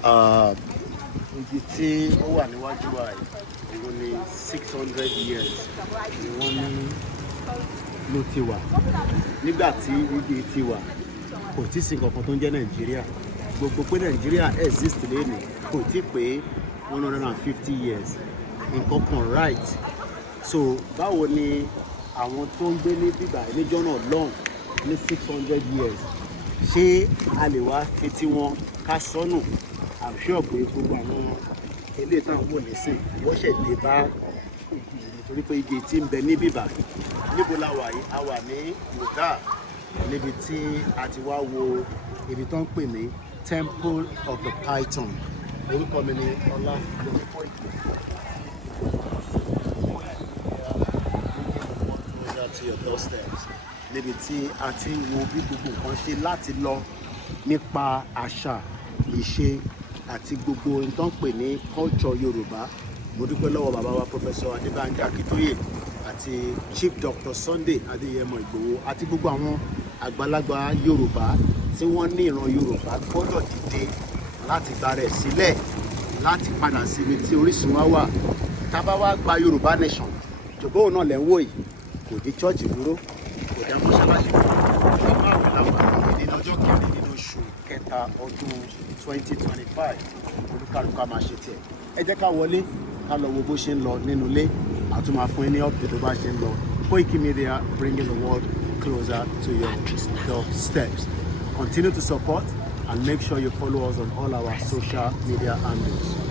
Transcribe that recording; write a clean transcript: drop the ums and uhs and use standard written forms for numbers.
Ibi tí ó wà níwájú wa yìí òun ni 600 years ni wọ́n ní ló ti wà. Nígbà tí ibi ti wà kò tí sí nǹkan kan tó ń jẹ́ Nàìjíríà. Gbogbo pé Nàìjíríà exist lónìí kò tí pé 150 years. Nǹkan kan right. So báwo ni àwọn tó ń gbé ní bíbá níjọ́ náà long ní 600 years ṣé a lè wá fetí wọn ká sọnù? I'm sure pé gbogbo àwọn eléyìí tán wò lẹ́sìn wọ́n ṣẹ̀ dé bá igi nítorí pé igi tí ń bẹ ní bíbá níbo la wà yìí. A wà ní Ouidah níbi tí a ti wá wo ibi tó ń pè ní Temple of the Python. Orúkọ mi ni Ọlá to your doorsteps. Níbi tí a ti ń wo bí gbogbo nǹkan ṣe láti lọ nípa àṣà, ìṣe àti gbogbo ohun tó ń pè ní culture Yorùbá. Mo dúpẹ́ lọ́wọ́ bàbá wa Professor Adébánjọ Akíntóyè àti Chief Dr. Sunday Adéyẹmọ Ìgbòho àti gbogbo àwọn àgbàlagbà Yorùbá tí wọ́n ní ìran Yorùbá gbọ́dọ̀ dìde láti gba rẹ̀ sílẹ̀ láti padà síbi tí orísun wa wà. Tá bá wá gba Yorùbá nation, ṣùgbọ́n òun náà lẹ́ ń wò yìí kò dé church dúró, kò dá mọ́ṣáláṣí dúró. Bàbá àwọn làwọn ìdí lọ́jọ́ kẹrin nínú oṣù kẹta ọdún 2025 olúkálùkù máa ṣe tiẹ̀. Ẹ jẹ́ ká wọlé ká lọ wo bó ṣe ń lọ nínú ilé, àtún máa fún yín ní update tó bá ṣe ń lọ. Koikimedia, bringing the world closer to your doorsteps. Continue to support and make sure you follow us on all our social media handles.